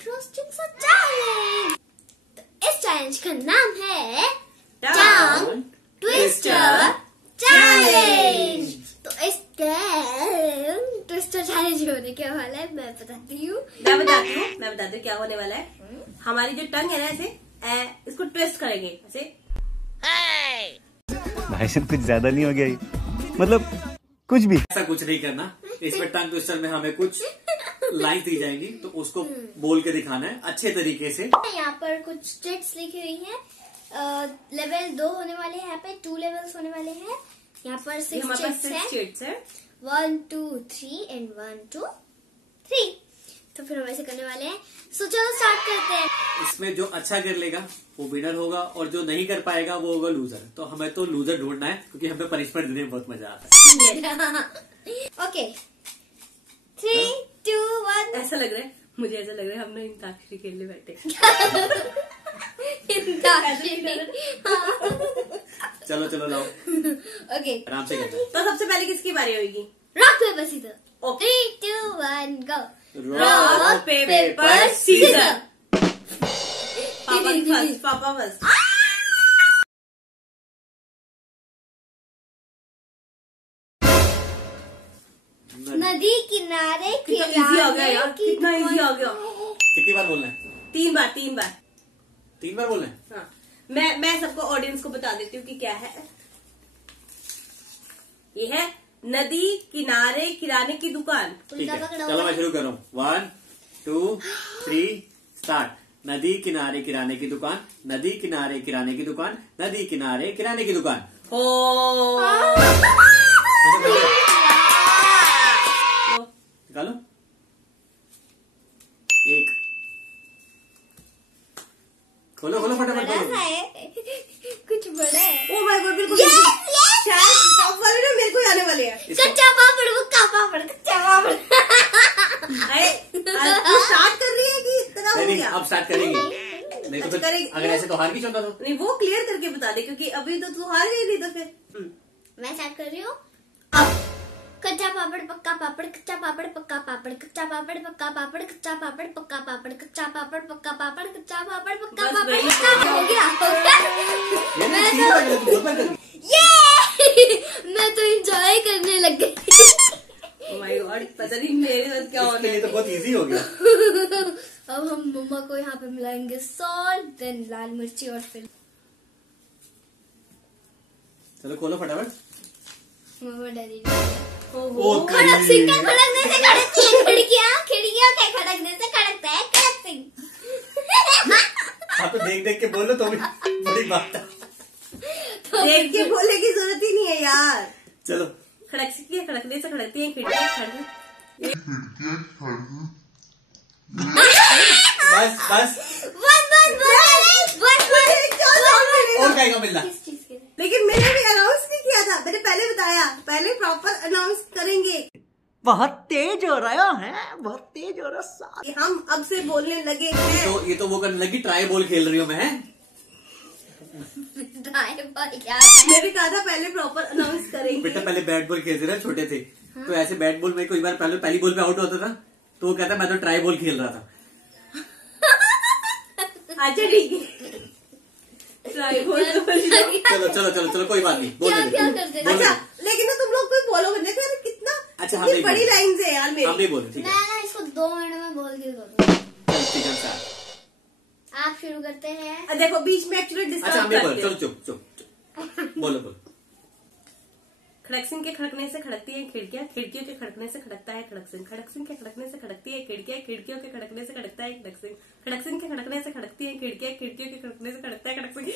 Interesting सा challenge. तो इस चैलेंज का नाम है टंग ट्विस्टर चैलेंज। तो इस टंग ट्विस्टर चैलेंज होने क्या वाला है मैं बताती हूँ। मैं बताती हूँ क्या होने वाला है। हमारी जो टंग है ना ऐसे इसको ट्विस्ट करेंगे ऐसे। भाई साहब कुछ ज्यादा नहीं हो गया ये? मतलब कुछ भी ऐसा कुछ नहीं करना। इसमें टंग ट्विस्टर में हमें कुछ लाइन दी जाएंगी तो उसको बोल के दिखाना है अच्छे तरीके से। यहाँ पर कुछ ट्रिक्स लिखी हुई है। लेवल 2 होने वाले हैं, यहाँ पे 2 लेवल्स होने वाले हैं। यहाँ पर 6 ट्रिक्स है 1 2 3 एंड 1 2 3। तो फिर हम ऐसे करने वाले हैं। सो चलो स्टार्ट करते हैं। इसमें जो अच्छा कर लेगा वो विनर होगा और जो नहीं कर पाएगा वो होगा लूजर। तो हमें तो लूजर ढूंढना है क्योंकि हमें पनिशमेंट देने में बहुत मजा आता है। ओके 3 2 1। ऐसा लग रहा है मुझे, ऐसा लग रहा है हम ना अंताक्षरी खेलने बैठे। चलो चलो लाओ ओके आराम से करना है। तो सबसे पहले किसकी बारी होगी? Rock paper scissor. 3 2 1 go. Rock paper scissor. पापा फर्स्ट। नदी किनारे कितना इजी हो गया यार, कितना इजी हो गया। कितनी बार बोलना है? 3 बार। 3 बार बोलना है। हाँ मैं सबको ऑडियंस को बता देती हूँ कि क्या है। ये है नदी किनारे किराने की दुकान। ठीक है चलो मैं शुरू कर रहा हूँ। 1 2 3 स्टार्ट। नदी किनारे किराने की दुकान, नदी किनारे किराने की दुकान, नदी किनारे किराने की दुकान। हो निकालो। 1 खोलो खोलो फटाफट बड़ा खोलो। सा है कुछ बड़ा है। ओ माय गॉड बिल्कुल शायद टॉप वाले ना मेरे को ही आने वाले हैं। कच्चा पापड़, मुक्का पापड़, कच्चा पापड़। अरे तू स्टार्ट कर रही है कि इतना हो नहीं गया? अब स्टार्ट करेंगे। नहीं तो करेंगे। अगर ऐसे तो हार भी चलता तो। नहीं वो क्लियर करके बता दे क्योंकि अभी तो तू हार गई नहीं तो फिर। मैं स्टार्ट कर रही हूँ। अब कच्चा पापड़ पक्का पापड़, कच्चा पापड़ पक्का पापड़, कच्चा पापड़ पक्का पापड़, कच्चा पापड़ पक्का पापड़, कच्चा पापड़ पक्का पापड़, कच्चा पापड़ पक्का बस पापड़। वही हो गया मैं तो एंजॉय करने लग गई। ओ माय गॉड पता नहीं मेरे साथ क्या होना ये तो है। बहुत इजी हो गया। अब हम मम्मा को यहाँ पे मिलाएंगे सॉल्ट, देन लाल मिर्ची और फिर चलो खोलो फटाफट। मम्मा डरी। ओहो खड़क सिंह के खड़कने से खड़कती है खिड़कियाँ, खिड़कियों के खड़कने से खड़कता है खड़क सिंह। आप तो देख देख के बोलो तो भी बड़ी बात है। देख के बोलने की जरूरत ही नहीं है यार। चलो खड़कने से खड़कती है खिड़कियाँ बस बस और क्या मिलना। किस चीज के लिए? लेकिन मैंने भी अनाउंस नहीं किया था। मैंने पहले बताया, पहले प्रॉपर अनाउंस करेंगे। बहुत तेज हो रहा है, बहुत तेज हो रहा है। कि हम अब से बोलने लगे हैं। तो ये तो वो करने लगी ट्राई बॉल खेल रही हूँ मैं। मैंने कहा था पहले प्रॉपर अनाउंस करेंगे। बेटा पहले बैट बॉल खेलते थे छोटे थे। तो ऐसे बैट बॉल में कोई बार पहली बॉल पे आउट होता था तो वो कहता मैं तो ट्राई बॉल खेल रहा था। अच्छा ठीक है ट्राई बॉल। चलो चलो चलो चलो कोई बात नहीं बोल क्या करते थे? अच्छा लेकिन ना तुम लोग कोई बोलो देखो यार कितना अच्छा, हम कितनी नहीं बड़ी बोले। लाइन से यार मेरी। हम नहीं बोले ठीक मैं है। ना इसको 2 मिनट में बोल के करूँ। चल ठीक है स्टार्ट। आप शुरू करते हैं। देखो बीच में एक्चुअली अच्छा डिस्टर्ब हम नहीं बोले। करते चलो हैं। चुप चुप चुप बोलो बोलो। खड़कसिंह के खड़कने से खड़कती है खिड़कियाँ, खिड़कियों के खड़कने से खड़कता है खड़कसिंह, खड़कसिंह के खड़कने से खड़कती है खिड़कियाँ, खिड़कियों के खड़कने से खड़कता है खड़कसिंह, खड़कसिंह के खड़कने से खड़कती है खिड़कियाँ, खिड़कियों के खड़कने से खड़कता है खड़कसिंह।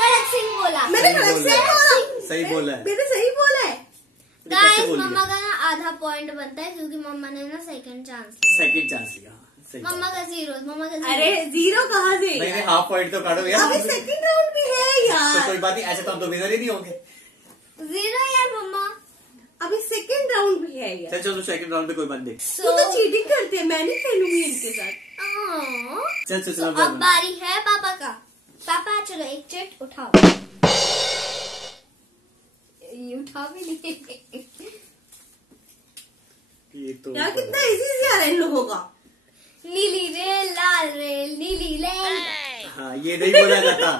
कड़क सिंह बोला। मैंने खड़कसिंह बोला। सही बोला है। मैंने सही बोला है। गाइस मम्मा का ना आधा पॉइंट बनता है क्योंकि मम्मा ने ना सेकंड चांस लिया। सेकंड चांस लिया। सही मम्मा का 0, मम्मा का 0। अरे 0 कहाँ से? नहीं हाफ पॉइंट तो काटो यार। अभी सेकंड राउंड भी है तो यार। कोई बात नहीं ऐसे तो हम तो विनर ही नहीं होंगे। 0 यार मम्मा। अभी सेकंड राउंड भी है यार। चल चलो सेकंड राउंड में कोई बात नहीं। तू तो चीटिंग करते हैं, मैं नहीं खेलूंगी इनके साथ। चल चल तो चलो अब बारी है पापा का। पापा चलो एक चिट उठाओ। ये उठा भी नहीं। ये तो यार कितना इजी आ रहा है इन लोगों का। नीली रेल लाल रेल नीली रेल। हाँ, ये नहीं बोला जाता।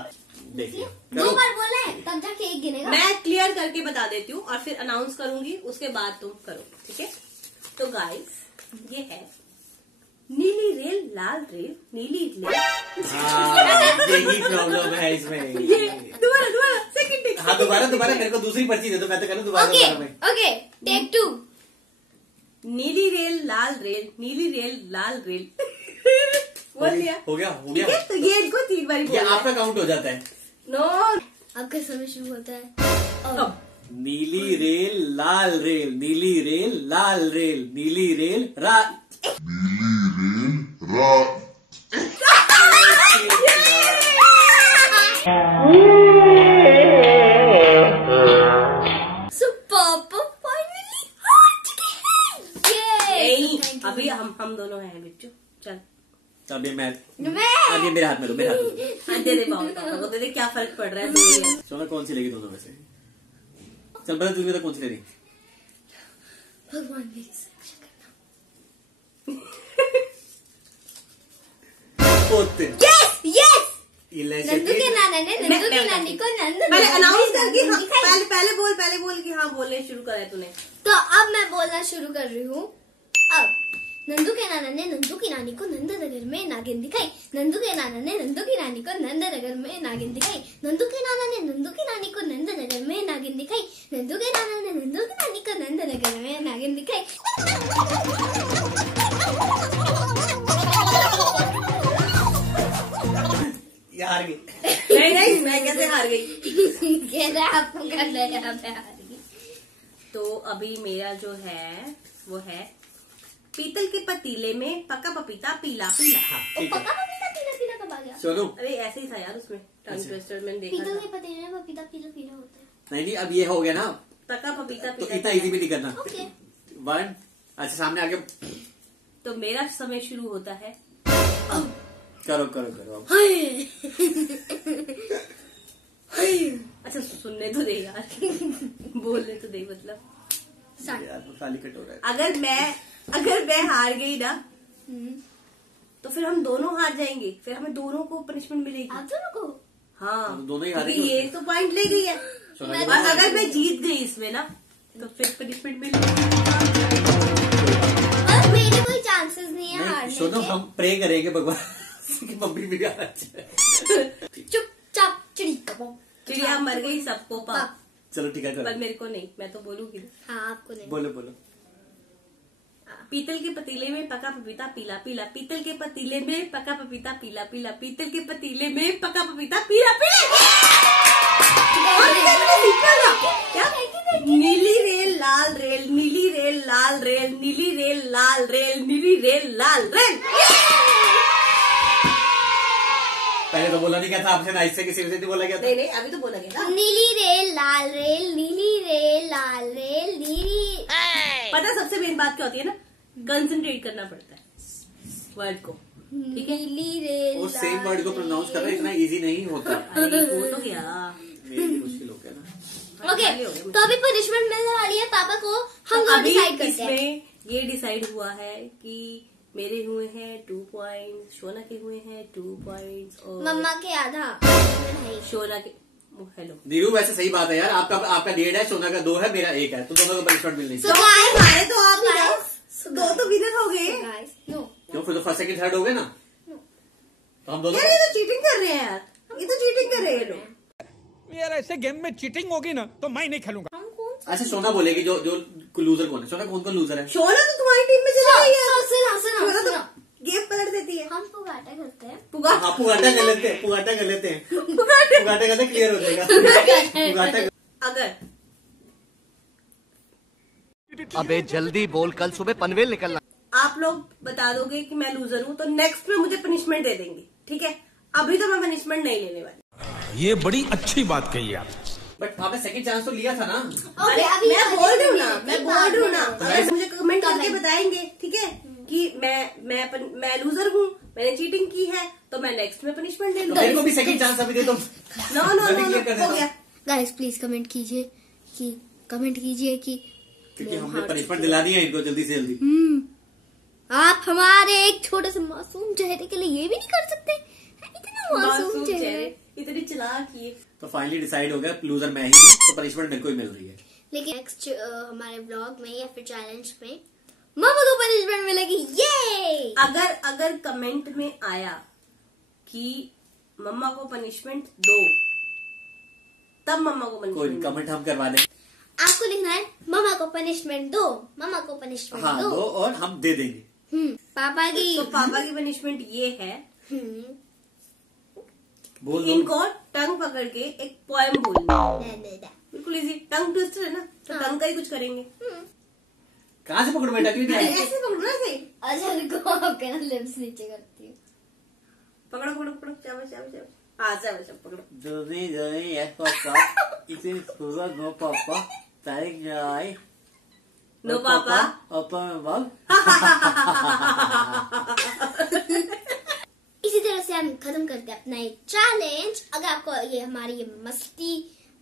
देखिए 2 बार बोला है तब जाके 1 गिनेगा। मैं क्लियर करके बता देती हूँ और फिर अनाउंस करूंगी, उसके बाद तुम करो, ठीक है। तो गाइस ये है नीली रेल लाल रेल नीली रेल। यही प्रॉब्लम है इसमें। दोबारा सेकंड टेक। हाँ, दोबारा मेरे को दूसरी पर्ची दे दो, मैं तो कह रहा हूँ दोबारा। Okay take 2। नीली रेल लाल रेल नीली रेल लाल रेल। बोल दिया, हो गया। ठीक है। तो ये इनको 3 बार ये बोलना आपका काउंट हो जाता है। नो, आपका समय शुरू होता है। अब नीली रेल लाल रेल नीली रेल लाल रेल नीली रेल अभी हम दोनों हैं बिच्चू। चल अब ये मेरे हाथ में दो, मेरे हाथ में दो। दे दे पापा को, दे दे, क्या फर्क पड़ रहा है। 2 ही है। सोना कौन सी लेगी दोनों में से? चल बता तुझे, कौन सी ले रही? भगवान मेरी रक्षा करना। यस नंदू के नाना ने नंदू की नानी को पहले अनाउंस कर कि पहले बोल कि हाँ बोलने शुरू करा है तूने। तो अब मैं बोलना शुरू कर रही हूँ। अब नंदू के नाना ने नंदू की नानी को नंदनगर में नागिन दिखाई। नंदू के नाना ने नंदू की नानी को नंदनगर में नागिन दिखाई। नंदू के नाना ने नंदू की नानी को नंदनगर में नागिन दिखाई। नंदू के नाना ने नंदू की नानी को नंदनगर में नागिन दिखाई। हार गई। नहीं मैं कैसे हार गई? आपको करना है, यहाँ पे हार गई। तो अभी मेरा जो है वो है पीतल के पतीले में पका पपीता पीला पीला। ठीक है। पका पपीता पीला पीला कब आ गया? सोनू, अरे ऐसे ही था यार उसमें टंग ट्विस्टर मैंने देखा पीतल था। के पतीले में पपीता पीला पीला होता है। नहीं अब ये हो गया ना, पका पपीता तो पीला इतना इजी भी नहीं करना। ओके 1 अच्छा सामने आगे तो मेरा समय शुरू होता है। करो अब। अच्छा सुनने तो दे यार, बोलने तो दे। मतलब यार तो खाली कट हो रहा है। अगर मैं हार गई ना तो फिर हम दोनों हार जाएंगे, फिर हमें दोनों को पनिशमेंट मिलेगी। आप दोनों को? हाँ तो दोनों ही क्योंकि हारेंगे। ये तो पॉइंट ले गई है। सोना और अगर मैं जीत गई इसमें ना तो फिर पनिशमेंट मिलेगी। और मेरे कोई चांसेस नहीं है हारने सुनो, के। हम प्रे करेंगे भगवान की मम्मी भी आ जाए। चुपचाप चिड़िया मर गई सबको पाप। चलो ठीक है, पर करो। मेरे को नहीं, मैं तो बोलूंगी। हाँ आपको नहीं। बोलो। पीतल के पतीले में पका पपीता पीला पीला। पीतल के पतीले में पका पपीता पीला पीला। पीतल के पतीले में पका पपीता पीला पीला। क्या? नीली रेल लाल रेल नीली रेल लाल रेल नीली रेल लाल रेल नीली रेल लाल रेल। पहले तो बोला नहीं क्या था आपसे, ना इससे किसी से नहीं बोला गया था। नहीं अभी तो बोला गया था। नीली रेल लाल रेल नीली रेल लाल रेल नीली। पता सबसे मेन बात क्या होती है ना, कंसंट्रेट करना पड़ता है वर्ड को, ठीक है। नीली रेल और सेम वर्ड को प्रोनाउंस करना इतना इजी नहीं होता। अरे हो तो गया। मेरी मुश्किल हो गया ना। ओके तो अभी पनिशमेंट मिलने वाली है पापा को। हम तो लोग डिसाइड करते हैं। इसमें ये डिसाइड हुआ है कि मेरे हुए हैं 2 पॉइंट, शोना के हुए हैं 2 पॉइंट और मम्मा के आधा। शोना के हेलो नीरू वैसे सही बात है यार, आपका 1.5 है, सोना का 2 है, मेरा 1 है, तो दोनों को पनिशमेंट मिलनी So चाहिए। guys, हमारे तो आप ही guys, ना, 2 तो विनर हो गए। guys, no. क्यों? फिर तो फर्स्ट सेकंड थर्ड हो गए ना, तो हम दोनों। यार ये तो चीटिंग कर रहे हैं यार, ये तो चीटिंग कर रहे हैं लोग। यार ऐसे गेम में चीटिंग होगी ना तो मैं नहीं खेलूंगा। हम कौन? अच्छा सोना बोलेगी जो लूजर कौन है? सोना कौन लूजर है? शोना तो तुम्हारी टीम में चला गई है। सुनो शोना तो गेम पलट देती है। हम पुगाटा करते हैं। पुगाटा हाँ पुगाटा कर लेते हैं, पुगाटा करते क्लियर हो जाएगा। पुगाटा अगर अबे जल्दी बोल, कल सुबह पनवेल निकलना। आप लोग बता दोगे कि मैं लूजर हूँ तो नेक्स्ट में मुझे पनिशमेंट दे देंगे, ठीक है। अभी तो मैं पनिशमेंट नहीं लेने वाली। ये बड़ी अच्छी बात कही आप। बट आपने सेकंड चांस तो लिया था ना। अरे मैं बोल रही हूँ ना, अगर मुझे कमेंट करके बताएंगे, ठीक है, कि मैं लूजर हूँ, मैंने चीटिंग की है, तो मैं नेक्स्ट में पनिशमेंट ले लूंगा। मेरे को भी सेकंड चांस अभी दे दो। नो हो गया। गाइस प्लीज कमेंट कीजिए कि क्योंकि हमने पनिशमेंट दिला दी है इनको जल्दी से जल्दी। आप हमारे एक छोटे से मासूम चेहरे के लिए ये भी नहीं कर सकते? इतना मासूम चेहरे, इतनी चालाक ये। तो फाइनली डिसाइड हो गया लूजर मैं ही हूँ, तो पनिशमेंट मेरे को ही मिल रही है। लेकिन नेक्स्ट हमारे व्लॉग में या फिर चैलेंज में मम्मा को पनिशमेंट मिलेगी। ये अगर कमेंट में आया कि मम्मा को पनिशमेंट दो, तब मम्मा को कोई पनिशमेंट कमेंट हम करवा दें। आपको लिखना है मम्मा को पनिशमेंट दो, मम्मा को पनिशमेंट हाँ, दो। दो और हम दे देंगे। पापा की तो पापा की पनिशमेंट ये है, बोल दो। इनको टंग पकड़ के एक पोएम बोलनी। बिल्कुल इजी, टंग ट्विस्टर है ना, तो टंग का ही कुछ करेंगे। कहाँ से पकड़ो बेटा, क्यों नहीं आया? ऐसे पकड़ो ना, ऐसे अच्छा रुको, लिप्स नीचे करती हूँ। पकड़ो पकड़ो पकड़ो, शाबाश शाबाश शाबाश, हाँ शाबाश पकड़ो। जल्दी जल्दी यस पापा, इसे पूरा नो पापा, तारीख जाए नो पापा, ओपन बाब। इसी तरह से हम खत्म करते हैं अपना ये चैलेंज। अगर आपको ये हमारी ये मस्ती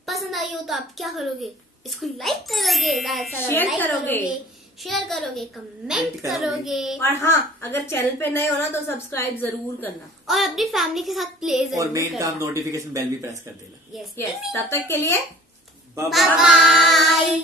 पसंद आई हो तो आप क्या करोगे? इसको लाइक करोगे, शेयर करोगे, कमेंट करोगे, और हाँ, अगर चैनल पे नए हो ना तो सब्सक्राइब जरूर करना, और अपनी फैमिली के साथ प्ले जरूर और मेन करना। काम नोटिफिकेशन बेल भी प्रेस कर देना। Yes, yes. तब तक के लिए बाय बाय।